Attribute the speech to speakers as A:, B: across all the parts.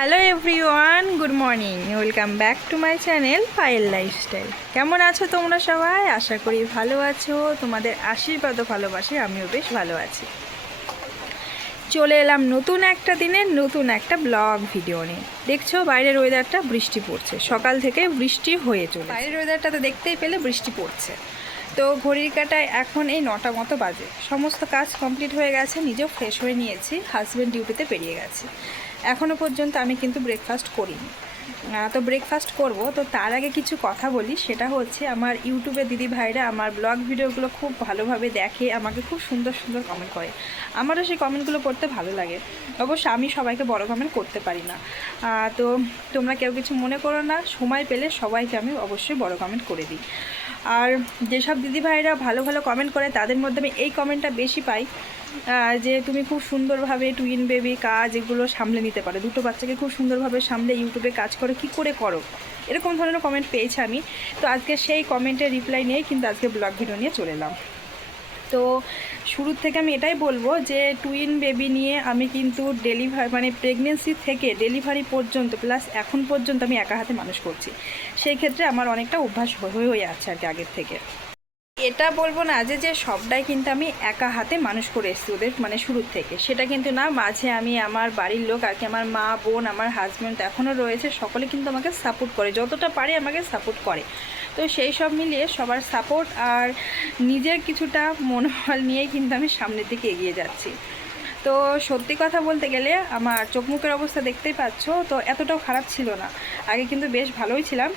A: Hello everyone good morning welcome back to my channel Payal lifestyle কেমন আছো তোমরা সবাই? আশা করি ভালো আছো। তোমাদের আশীর্বাদ ভালোবাসে আমিও বেশ ভালো আছি। চলে এলাম নতুন একটা দিনের নতুন একটা ব্লগ ভিডিও নিয়ে। দেখছ, বাইরের ওয়েদারটা বৃষ্টি পড়ছে। সকাল থেকে বৃষ্টি হয়ে চলে বাইরের ওয়েদারটা তো দেখতেই পেলে বৃষ্টি পড়ছে। তো ঘড়ির কাটায় এখন এই নটা মতো বাজে। সমস্ত কাজ কমপ্লিট হয়ে গেছে, নিজেও ফ্রেশ হয়ে নিয়েছি। হাজব্যান্ড ডিউটিতে বেরিয়ে গেছে। এখনও পর্যন্ত আমি কিন্তু ব্রেকফাস্ট করিনি। তো ব্রেকফাস্ট করব। তো তার আগে কিছু কথা বলি। সেটা হচ্ছে আমার ইউটিউবে দিদি ভাইরা আমার ব্লগ ভিডিওগুলো খুব ভালোভাবে দেখে, আমাকে খুব সুন্দর সুন্দর কমেন্ট করে। আমারও সেই কমেন্টগুলো করতে ভালো লাগে। অবশ্য আমি সবাইকে বড় কমেন্ট করতে পারি না। তো তোমরা কেউ কিছু মনে করো না, সময় পেলে সবাইকে আমি অবশ্যই বড় কমেন্ট করে দিই। আর যেসব দিদি ভাইরা ভালো ভালো কমেন্ট করে, তাদের মধ্যে আমি এই কমেন্টটা বেশি পাই। যে তুমি খুব সুন্দরভাবে টুইন বেবি কাজ এগুলো সামলে নিতে পারো। দুটো বাচ্চাকে খুব সুন্দরভাবে সামলে ইউটিউবে কাজ করো, কি করে করো? এরকম ধরনের কমেন্ট পেয়েছি আমি। তো আজকে সেই কমেন্টের রিপ্লাই নিয়ে কিন্তু আজকে ব্লগ ভিডিও নিয়ে চলে এলাম। তো শুরুর থেকে আমি এটাই বলব যে টুইন বেবি নিয়ে আমি কিন্তু ডেলিভারি মানে প্রেগনেন্সি থেকে ডেলিভারি পর্যন্ত প্লাস এখন পর্যন্ত আমি একা হাতে মানুষ করছি। সেই ক্ষেত্রে আমার অনেকটা অভ্যাস হয়ে হয়ে আছে আর কি আগের থেকে। এটা বলব না যে যে সবটাই কিন্তু আমি একা হাতে মানুষ করে এসেছি ওদের মানে শুরুর থেকে। সেটা কিন্তু না, মাঝে আমি আমার বাড়ির লোক আর কি, আমার মা, বোন, আমার হাজব্যান্ড এখনও রয়েছে, সকলে কিন্তু আমাকে সাপোর্ট করে, যতটা পারে আমাকে সাপোর্ট করে। তো সেই সব মিলিয়ে সবার সাপোর্ট আর নিজের কিছুটা মনোবল নিয়েই কিন্তু আমি সামনের দিকে এগিয়ে যাচ্ছি। তো সত্যি কথা বলতে গেলে আমার চোখ মুখের অবস্থা দেখতেই পাচ্ছ, তো এতটাও খারাপ ছিল না। আগে কিন্তু বেশ ভালোই ছিলাম।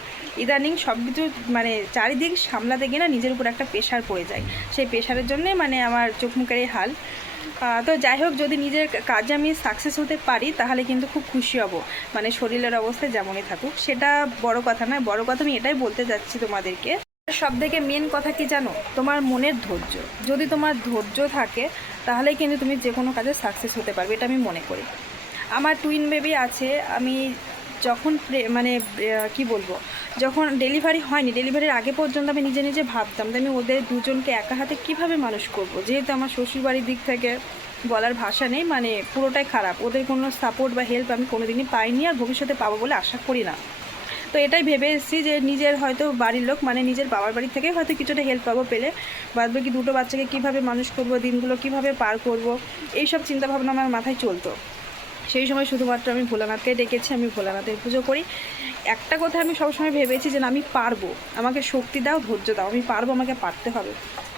A: ইদানিং সব কিছু মানে চারিদিক সামলাতে গিয়ে না নিজের উপর একটা প্রেশার পড়ে যায়। সেই প্রেশারের জন্যে মানে আমার চোখ মুখের এই হাল। তো যাই হোক, যদি নিজের কাজে আমি সাকসেস হতে পারি, তাহলে কিন্তু খুব খুশি হব। মানে শরীরের অবস্থা যেমনই থাকুক। সেটা বড় কথা নয় বড় কথা আমি এটাই বলতে যাচ্ছি তোমাদেরকে। সব থেকে মেন কথা কি জানো? তোমার মনের ধৈর্য। যদি তোমার ধৈর্য থাকে তাহলেই কিন্তু তুমি যে কোনো কাজে সাকসেস হতে পারবে, এটা আমি মনে করি। আমার টুইন বেবি আছে, আমি যখন মানে কি বলব, যখন ডেলিভারি হয়নি ডেলিভারির আগে পর্যন্ত আমি নিজে নিজে ভাবতাম যে আমি ওদের দুজনকে একা হাতে কীভাবে মানুষ করব। যেহেতু আমার শ্বশুরবাড়ির দিক থেকে বলার ভাষা নেই মানে পুরোটাই খারাপ। ওদের কোনো সাপোর্ট বা হেল্প আমি কোনোদিনই পাইনি আর ভবিষ্যতে পাবো বলে আশা করি না। তো এটাই ভেবে এসেছি যে নিজের হয়তো বাড়ির লোক মানে নিজের বাবার বাড়ি থেকে হয়তো কিছুটা হেল্প পাবো পেলে। বাদ বাকি দুটো বাচ্চাকে কীভাবে মানুষ করব, দিনগুলো কীভাবে পার করব, এইসব চিন্তাভাবনা আমার মাথায় চলতো। সেই সময় শুধুমাত্র আমি ভোলানাথকে ডেকেছি, আমি ভোলানাথের পুজো করি। একটা কথা আমি সবসময় ভেবেছি যে আমি পারব। আমাকে শক্তি দাও, ধৈর্য দাও, আমি পারব, আমাকে পারতে হবে।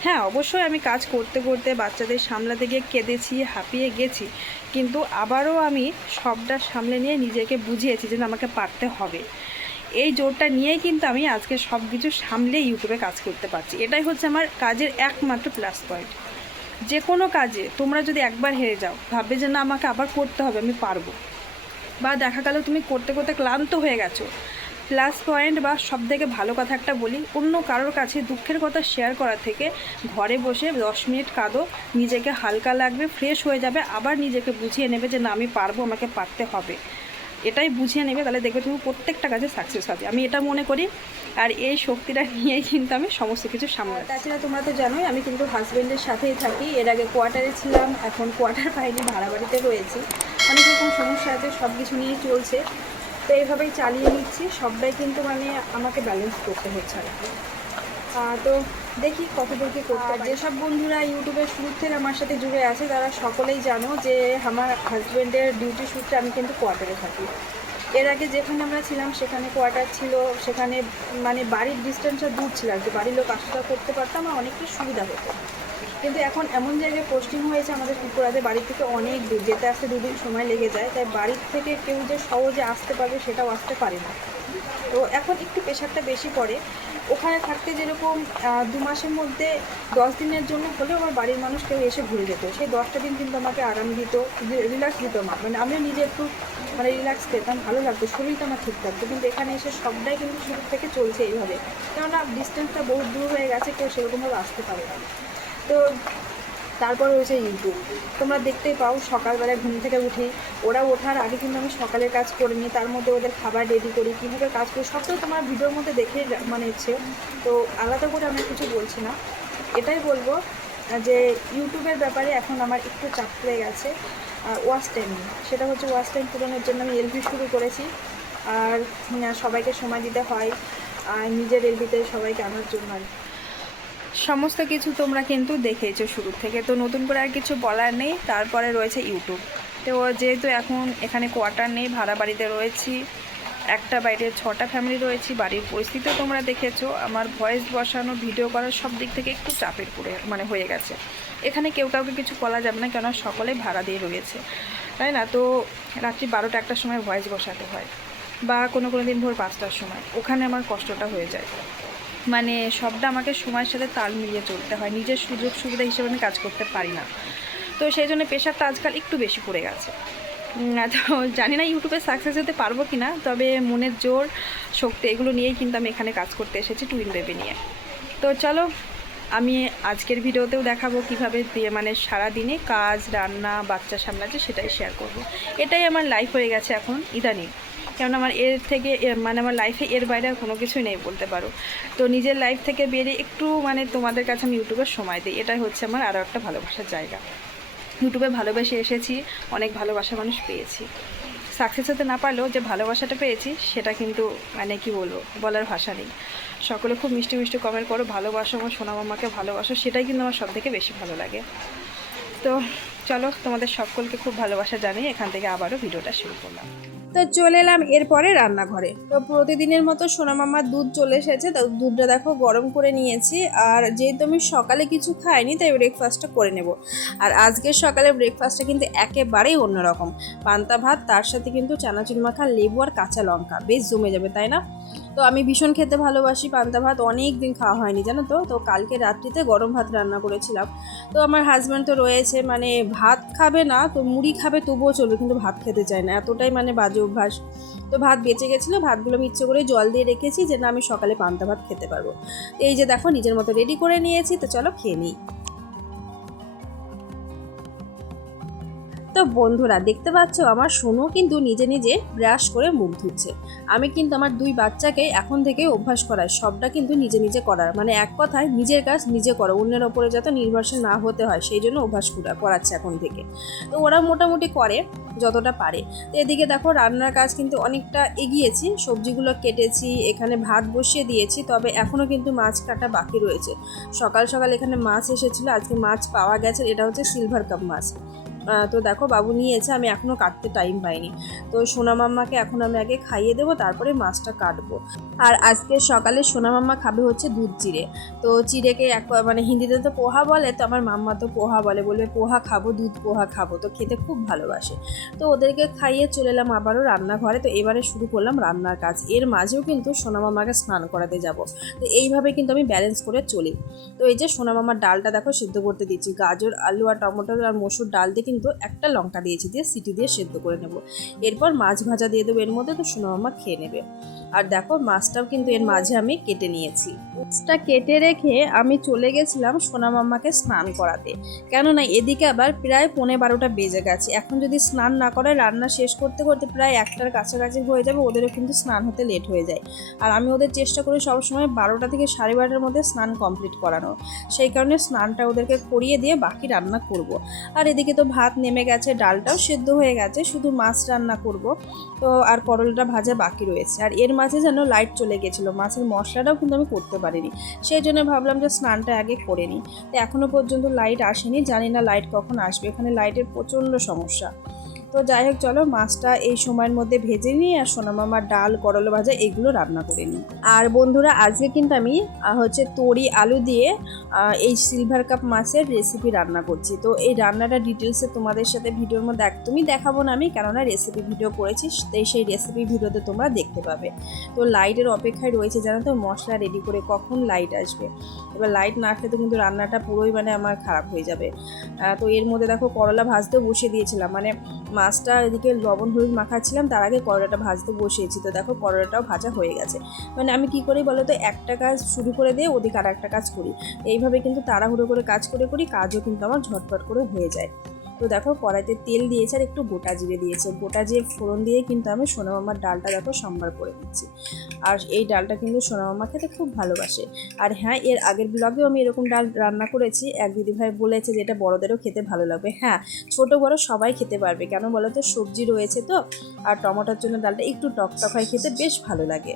A: হ্যাঁ অবশ্যই আমি কাজ করতে করতে বাচ্চাদের সামলাতে গিয়ে কেঁদেছি, হাঁপিয়ে গেছি। কিন্তু আবারও আমি সবটা সামলে নিয়ে নিজেকে বুঝিয়েছি যে আমাকে পারতে হবে। এই জোরটা নিয়েই কিন্তু আমি আজকে সব কিছু সামলে ইউটিউবে কাজ করতে পারছি। এটাই হচ্ছে আমার কাজের একমাত্র প্লাস পয়েন্ট যে কোনো কাজে তোমরা যদি একবার হেরে যাও, ভাববে যে না, আমাকে আবার করতে হবে, আমি পারব। বা দেখা গেল তুমি করতে করতে ক্লান্ত হয়ে গেছো। প্লাস পয়েন্ট বা সব থেকে ভালো কথা একটা বলি, অন্য কারোর কাছে দুঃখের কথা শেয়ার করা থেকে ঘরে বসে দশ মিনিট কাঁদো, নিজেকে হালকা লাগবে ফ্রেশ হয়ে যাবে, আবার নিজেকে বুঝিয়ে নেবে যে না, আমি পারব, আমাকে পারতে হবে। এটাই বুঝিয়ে নেবে, তাহলে দেখবে তুমি প্রত্যেকটা কাজে সাকসেস হবে। আমি এটা মনে করি, আর এই শক্তিটা নিয়েই কিন্তু আমি সমস্ত কিছু সামলাই তাছাড়া তোমরা তো জানোই, আমি কিন্তু হাজব্যান্ডের সাথেই থাকি। এর আগে কোয়ার্টারে ছিলাম, এখন কোয়ার্টার পাইনি ভাড়া বাড়িতে রয়েছি। অনেক রকম সমস্যা আছে সব কিছু নিয়েই চলছে। তো এইভাবেই চালিয়ে নিচ্ছি, সবটাই কিন্তু মানে আমাকে ব্যালেন্স করতে হচ্ছে আর তো দেখি কতদূর কি করতে। যেসব বন্ধুরা ইউটিউবের শুরু থেকে আমার সাথে জুড়ে আছে তারা সকলেই জানো যে আমার হাজব্যান্ডের ডিউটি সূত্রে আমি কিন্তু কোয়ার্টারে থাকি। এর আগে যেখানে আমরা ছিলাম সেখানে কোয়ার্টার ছিল সেখানে মানে বাড়ির ডিস্টেন্সটা দূর ছিল আর কি। বাড়ির লোক আসা করতে পারতাম আমার অনেকটা সুবিধা হতো। কিন্তু এখন এমন জায়গায় পোস্টিং হয়েছে আমাদের ত্রিপুরাতে বাড়ি থেকে অনেক দূর। যেতে আসতে দুদিন সময় লেগে যায় তাই বাড়ির থেকে কেউ যে সহজে আসতে পারবে সেটাও আসতে পারে না। তো এখন একটু প্রেশারটা বেশি পড়ে। ওখানে থাকতে যেরকম দু মাসের মধ্যে দশ দিনের জন্য হলেও আমার বাড়ির মানুষ কেউ এসে ঘুরে যেত। সেই দশটা দিন কিন্তু আমাকে আরাম দিত রিল্যাক্স দিত মা। মানে আমিও নিজে একটু মানে রিল্যাক্স পেতাম ভালো লাগতো, শরীরটা আমার ঠিক থাকতো। কিন্তু এখানে এসে সবটাই কিন্তু শুরু থেকে চলছে এইভাবে। কেননা ডিস্টেন্সটা বহু দূর হয়ে গেছে, কেউ সেরকমভাবে আসতে পারে না। তো তারপর হয়েছে ইউটিউব তোমরা দেখতেই পাও, সকালবেলায় ঘুম থেকে উঠি ওরা ওঠার আগে কিন্তু আমি সকালের কাজ করে নিই, তার মধ্যে ওদের খাবার রেডি করি, কীভাবে কাজ করি, সব তো তোমার ভিডিওর মধ্যে দেখে মানে ইচ্ছে। তো আলাদা করে আমি কিছু বলছি না। এটাই বলব যে ইউটিউবের ব্যাপারে এখন আমার একটু চাপ পড়ে গেছে ওয়াশ টাইম সেটা হচ্ছে ওয়াশ টাইম পূরণের জন্য আমি এলভি শুরু করেছি। আর সবাইকে সময় দিতে হয়, আর নিজের এলবিতে সবাইকে আনার জন্য আর। সমস্ত কিছু তোমরা কিন্তু দেখেছ শুরু থেকে। তো নতুন করে আর কিছু বলার নেই। তারপরে রয়েছে ইউটিউব তো যেহেতু এখন এখানে কোয়ার্টার নেই, ভাড়া বাড়িতে রয়েছি, একটা বাইরে ছটা ফ্যামিলি রয়েছি, বাড়ির পরিস্থিতিও তোমরা দেখেছ। আমার ভয়েস বসানো ভিডিও করার সব দিক থেকে একটু চাপের পড়ে মানে হয়ে গেছে। এখানে কেউ কাউকে কিছু বলা যাবে না কেন সকলে ভাড়া দিয়ে রয়েছে। তাই না? তো রাত্রি বারোটা একটার সময় ভয়েস বসাতে হয়। বা কোনো কোনো দিন ভোর পাঁচটার সময়। ওখানে আমার কষ্টটা হয়ে যায়। মানে সবটা আমাকে সময়ের সাথে তাল মিলিয়ে চলতে হয়। নিজের সুযোগ সুবিধা হিসেবে আমি কাজ করতে পারি না। তো সেই জন্য প্রেশারটা আজকাল একটু বেশি পড়ে গেছে। তো জানি না ইউটিউবে সাকসেস হতে পারব কি না তবে মনের জোর, শক্তি, এগুলো নিয়েই কিন্তু আমি এখানে কাজ করতে এসেছি টুইন বেবি নিয়ে। তো চলো আমি আজকের ভিডিওতেও দেখাবো কীভাবে মানে সারা দিনে কাজ, রান্না, বাচ্চা সামলাচ্ছে সেটাই শেয়ার করব। এটাই আমার লাইফ হয়ে গেছে এখন, ইদানিং। কেন আমার এর থেকে মানে আমার লাইফে এর বাইরে আর কোনো কিছুই নেই বলতে পারো। তো নিজের লাইফ থেকে বেরিয়ে একটু মানে তোমাদের কাছে আমি ইউটিউবের সময় দিই। এটাই হচ্ছে আমার আরও একটা ভালোবাসার জায়গা। ইউটিউবে ভালোবেসে এসেছি, অনেক ভালোবাসা মানুষ পেয়েছি। সাকসেস হতে না পারলেও যে ভালোবাসাটা পেয়েছি, সেটা কিন্তু মানে কি বলব, বলার ভাষা নেই। সকলে খুব মিষ্টি মিষ্টি কমেন্ট করো, ভালোবাসো আমার সোনা মামাকে ভালোবাসো, সেটাই কিন্তু আমার সব থেকে বেশি ভালো লাগে। তো চলো তোমাদের সকলকে খুব ভালোবাসা জানিয়ে এখান থেকে আবারও ভিডিওটা শুরু করলাম। তো চলে এলাম এরপরে রান্নাঘরে। তো প্রতিদিনের মতো সোনা মামার দুধ চলে এসেছে। তো দুধটা দেখো গরম করে নিয়েছি। আর যেহেতু আমি সকালে কিছু খাইনি, তাই ব্রেকফাস্টটা করে নেব। আর আজকের সকালে ব্রেকফাস্টটা কিন্তু একেবারেই অন্যরকম। পান্তা ভাত, তার সাথে কিন্তু চানাচুর মাখা লেবু আর কাঁচা লঙ্কা। বেশ জমে যাবে, তাই না? তো আমি ভীষণ খেতে ভালোবাসি পান্তা ভাত। অনেক দিন খাওয়া হয়নি, জানো তো? তো কালকে রাত্রিতে গরম ভাত রান্না করেছিলাম। তো আমার হাজব্যান্ড তো রয়েছে মানে ভাত খাবে না, তো মুড়ি খাবে, তবুও চলবে, কিন্তু ভাত খেতে চায় না। এতটাই মানে বাজে অভ্যাস। তো ভাত বেঁচে গেছিল, ভাতগুলো আমি ইচ্ছে করে জল দিয়ে রেখেছি যেন আমি সকালে পান্তা ভাত খেতে পারব। এই যে দেখো নিজের মতো রেডি করে নিয়েছি, তো চলো খেয়ে নিই। তো বন্ধুরা, দেখতে পাচ্ছ আমার সোনু কিন্তু নিজে নিজে ব্রাশ করে মুখ ধুচ্ছে। আমি কিন্তু আমার দুই বাচ্চাকে এখন থেকে অভ্যাস করাই, সবটা কিন্তু নিজে নিজে করার। মানে এক কথায় নিজের কাজ নিজে করো, অন্যের ওপরে যাতে নির্ভরশীল না হতে হয় সেই জন্য অভ্যাস করা করাচ্ছে এখন থেকে। তো ওরা মোটামুটি করে যতটা পারে। তো এদিকে দেখো রান্নার কাজ কিন্তু অনেকটা এগিয়েছি, সবজিগুলো কেটেছি, এখানে ভাত বসিয়ে দিয়েছি, তবে এখনও কিন্তু মাছ কাটা বাকি রয়েছে। সকাল সকাল এখানে মাছ এসেছিল, আজকে মাছ পাওয়া গেছে, এটা হচ্ছে সিলভার কাপ মাছ। তো দেখো, বাবু নিয়েছে আমি এখনও কাটতে টাইম পাইনি। তো সোনা মাম্মাকে এখন আমি আগে খাইয়ে দেবো, তারপরে মাছটা কাটবো। আর আজকে সকালে সোনা মাম্মা খাবে হচ্ছে দুধ চিড়ে। তো চিড়েকে এক মানে হিন্দিতে তো পোহা বলে, তো আমার মাম্মা তো পোহা বলে, বলবে পোহা খাব, দুধ পোহা খাব, তো খেতে খুব ভালোবাসে। তো ওদেরকে খাইয়ে চলে এলাম আবারও রান্নাঘরে। তো এবারে শুরু করলাম রান্নার কাজ। এর মাঝেও কিন্তু সোনা মামাকে স্নান করাতে যাব। তো এইভাবে কিন্তু আমি ব্যালেন্স করে চলি। তো এই যে সোনা মামার ডালটা দেখো, সিদ্ধ করতে দিচ্ছি। গাজর, আলু আর টমেটো আর মসুর ডাল দিয়ে কিন্তু একটা লঙ্কা দিয়েছি দিয়ে সিটি দিয়ে সেদ্ধ করে নেব। এরপর মাছ ভাজা দিয়ে দেবো, এর মধ্যে তো সোনা মামা খেয়ে নেবে। আর দেখো, মাছটাও কিন্তু এর মাঝে আমি কেটে নিয়েছি। মাছটা কেটে রেখে আমি চলে গেছিলাম সোনা মাম্মাকে স্নান করাতে। কেননা এদিকে আবার প্রায় পৌনে বারোটা বেজে গেছে। এখন যদি স্নান না করে, রান্না শেষ করতে করতে প্রায় একটার কাছাকাছি হয়ে যাবে, ওদেরও কিন্তু স্নান হতে লেট হয়ে যায়। আর আমি ওদের চেষ্টা করি সবসময় বারোটা থেকে সাড়ে বারোটার মধ্যে স্নান কমপ্লিট করানো সেই কারণে স্নানটা ওদেরকে করিয়ে দিয়ে বাকি রান্না করব। আর এদিকে তো ভাত নেমে গেছে, ডালটাও সেদ্ধ হয়ে গেছে, শুধু মাছ রান্না করব। তো আর করলটা ভাজা বাকি রয়েছে। আর এর মাঝে যেন লাইট চলে গেছিল, মাছের মশলাটাও কিন্তু আমি করতে পারিনি। সেই জন্য ভাবলাম যে স্নানটা আগে করে নিই। তো এখনও পর্যন্ত লাইট আসেনি, জানি না লাইট কখন আসবে। এখানে লাইটের প্রচণ্ড সমস্যা। তো যাই হোক, চলো মাছটা এই সময়ের মধ্যে ভেজে নিই আর সোনামামার ডাল, করলা ভাজা এগুলো রান্না করে নিই। আর বন্ধুরা, আজকে কিন্তু আমি হচ্ছে তরি, আলু দিয়ে এই সিলভার কাপ মাছের রেসিপি রান্না করছি। তো এই রান্নাটা ডিটেলসে তোমাদের সাথে ভিডিওর মধ্যে একদমই দেখাবো না আমি, কেননা রেসিপি ভিডিও করেছি, তাই সেই রেসিপি ভিডিওতে তোমরা দেখতে পাবে। তো লাইটের অপেক্ষায় রয়েছে, জানো তো, মশলা রেডি করে কখন লাইট আসবে। এবার লাইট না আসলে তো কিন্তু রান্নাটা পুরোই মানে আমার খারাপ হয়ে যাবে। তো এর মধ্যে দেখো, করলা ভাজতেও বসিয়ে দিয়েছিলাম। মানে মাছটা এদিকে লবণ, হলুদ মাখাচ্ছিলাম, তার আগে করলাটা ভাজতে বসিয়েছি। তো দেখো, করলাটাও ভাজা হয়ে গেছে। মানে আমি কি করি বলো তো একটা কাজ শুরু করে দিয়ে ওদিকে আর একটা কাজ করি। এইভাবে কিন্তু তাড়াহুড়ো করে কাজ করে করি, কাজও কিন্তু আমার ঝটপট করে হয়ে যায়।
B: তো দেখো কড়াইতে তেল দিয়েছে আর একটু গোটা জিরে দিয়েছে। গোটা জিরে ফোড়ন দিয়ে কিন্তু আমি সোনামামার ডালটা দেখো সম্বার করে দিচ্ছি। আর এই ডালটা কিন্তু সোনামামা খেতে খুব ভালোবাসে। আর হ্যাঁ এর আগের ব্লগেও আমি এরকম ডাল রান্না করেছি। এক দিদিভাই বলেছে যে এটা বড়দেরও খেতে ভালো লাগবে। হ্যাঁ ছোট বড় সবাই খেতে পারবে। কেন বলো তো? সবজি রয়েছে তো। আর টমেটোর জন্য ডালটা একটু টকটক হয় খেতে বেশ ভালো লাগে।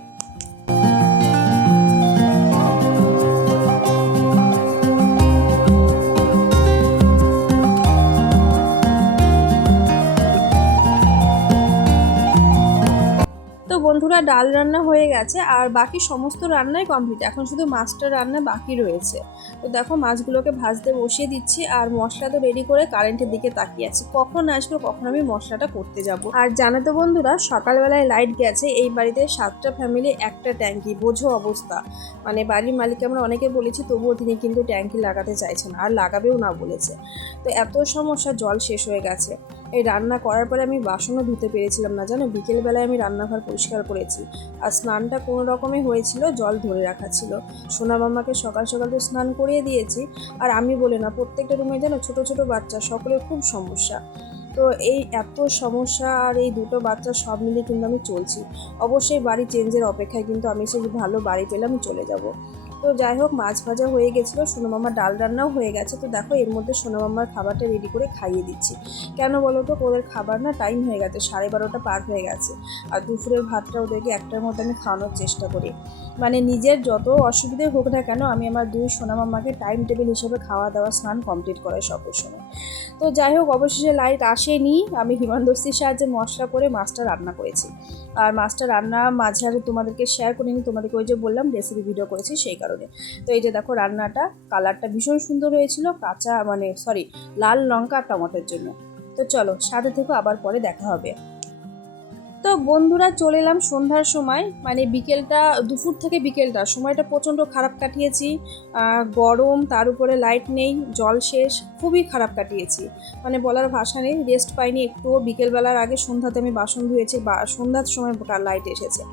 B: ডাল রান্না হয়ে গেছে আর বাকি সমস্ত রান্নাই কমপ্লিট এখন শুধু মাছটা রান্না বাকি রয়েছে। তো দেখো মাছগুলোকে ভাজতে বসিয়ে দিচ্ছি আর মশলা তো রেডি করে কারেন্টের দিকে তাকিয়ে আছি। কখন আসবে, কখন আমি মশলাটা করতে যাব? আর জানো তো বন্ধুরা, সকালবেলায় লাইট গেছে। এই বাড়িতে সাতটা ফ্যামিলি একটা ট্যাঙ্কি। বোঝো অবস্থা। মানে বাড়ির মালিককে আমরা অনেকে বলেছি, তবুও তিনি কিন্তু ট্যাঙ্কি লাগাতে চাইছেন আর লাগাবেও না বলেছে। তো এত সমস্যা, জল শেষ হয়ে গেছে। এই রান্না করার পরে আমি বাসনও ধুতে পেরেছিলাম না, জানো? বিকেলবেলায় আমি রান্নাঘর পরিষ্কার করেছি। আর স্নানটা কোনো রকমে হয়েছিল, জল ধরে রাখা ছিল। সোনা মামাকে সকাল সকাল তো স্নান করিয়ে দিয়েছি। আর আমি বলে না, প্রত্যেকটা রুমে যেন ছোট ছোট বাচ্চা, সকলের খুব সমস্যা। তো এই এত সমস্যা আর এই দুটো বাচ্চা সব মিলিয়ে কিন্তু আমি চলছি। অবশ্যই বাড়ি চেঞ্জের অপেক্ষায় কিন্তু আমি সেই ভালো বাড়ি পেলে আমি চলে যাব। তো যাই হোক, মাছ ভাজা হয়ে গেছিল, সোনামামার ডাল রান্নাও হয়ে গেছে। তো দেখো, এর মধ্যে সোনামামার খাবারটা রেডি করে খাইয়ে দিচ্ছি। কেন বলো তো, ওদের খাবার না টাইম হয়ে গেছে, সাড়ে বারোটা পার হয়ে গেছে। আর দুপুরের ভাতটা ওদেরকে একটার মধ্যে আমি খাওয়ানোর চেষ্টা করি। মানে নিজের যত অসুবিধে হোক না কেন, আমি আমার দুই সোনামামাকে টাইম টেবিল হিসেবে খাওয়া দাওয়া স্নান কমপ্লিট করাই সব সময়। তো যাই হোক, অবশেষে লাইট আসেনি। আমি হিমানদস্তির সাহায্যে মশলা করে মাছটা রান্না করেছি। আর মাছটা রান্না মাঝে আর তোমাদেরকে শেয়ার করিনি, তোমাদেরকে ওই যে বললাম রেসিপি ভিডিও করেছি সেই কারণে। তো এই যে দেখো রান্নাটা কালারটা ভীষণ সুন্দর হয়েছিল, কাঁচা মানে সরি লাল লঙ্কা আর টমাটোর জন্য। তো চলো, সাথে থেকে, আবার পরে দেখা হবে। তো বন্ধুরা চলে এলাম সন্ধ্যার সময় মানে বিকেলটা, দুপুর থেকে বিকেলটা, সময়টা প্রচণ্ড খারাপ কাটিয়েছি। গরম, তার উপরে লাইট নেই, জল শেষ, খুবই খারাপ কাটিয়েছি। মানে বলার ভাষা নেই রেস্ট পাইনি একটুও। বিকেলবেলার আগে সন্ধ্যাতে আমি বাসন ধুয়েছি, বা, সন্ধ্যার সময় লাইট এসেছে।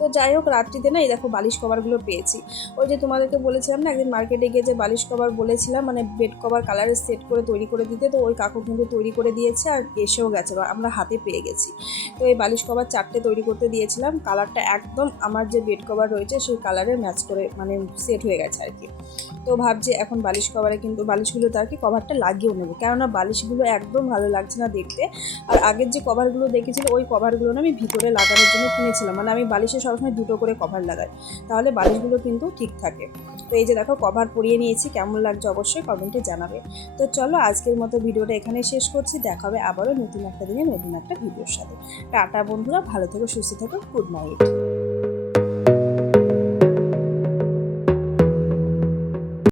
B: তো যাই হোক, রাত্রিতে না এই দেখো বালিশ কভারগুলো পেয়েছি। ওই যে তোমাদেরকে বলেছিলাম না, একদিন মার্কেটে গিয়ে যে বালিশ কভার বলেছিলাম মানে বেড কভার কালারের সেট করে তৈরি করে দিতে, তো ওই কাকু কিন্তু তৈরি করে দিয়েছে আর এসেও গেছে, বা আমরা হাতে পেয়ে গেছি। তো এই বালিশ কভার চারটে তৈরি করতে দিয়েছিলাম কালারটা একদম আমার যে বেড কভার রয়েছে, সেই কালারের ম্যাচ করে মানে সেট হয়ে গেছে আর কি। তো ভাবছি এখন বালিশ কভারে কিন্তু বালিশগুলোতে আর কি কভারটা লাগিয়েও নেব, কেননা বালিশগুলো একদম ভালো লাগছে না দেখতে। আর আগের যে কভারগুলো দেখেছিল, ওই কভারগুলো না আমি ভিতরে লাগানোর জন্য কিনেছিলাম মানে আমি বালিশে সবসময় দুটো করে কভার লাগাই। তাহলে বালিশগুলো কিন্তু ঠিক থাকে। তো এই যে দেখো কভার পরিয়ে নিয়েছি, কেমন লাগছে অবশ্যই কমেন্টে জানাবে। তো চলো আজকের মতো ভিডিওটা এখানে শেষ করছি। দেখা হবে আবারও নতুন একটা দিনে, নতুন একটা ভিডিওর সাথে। টাটা বন্ধুরা, ভালো থেকো, সুস্থ থেকো গুড নাইট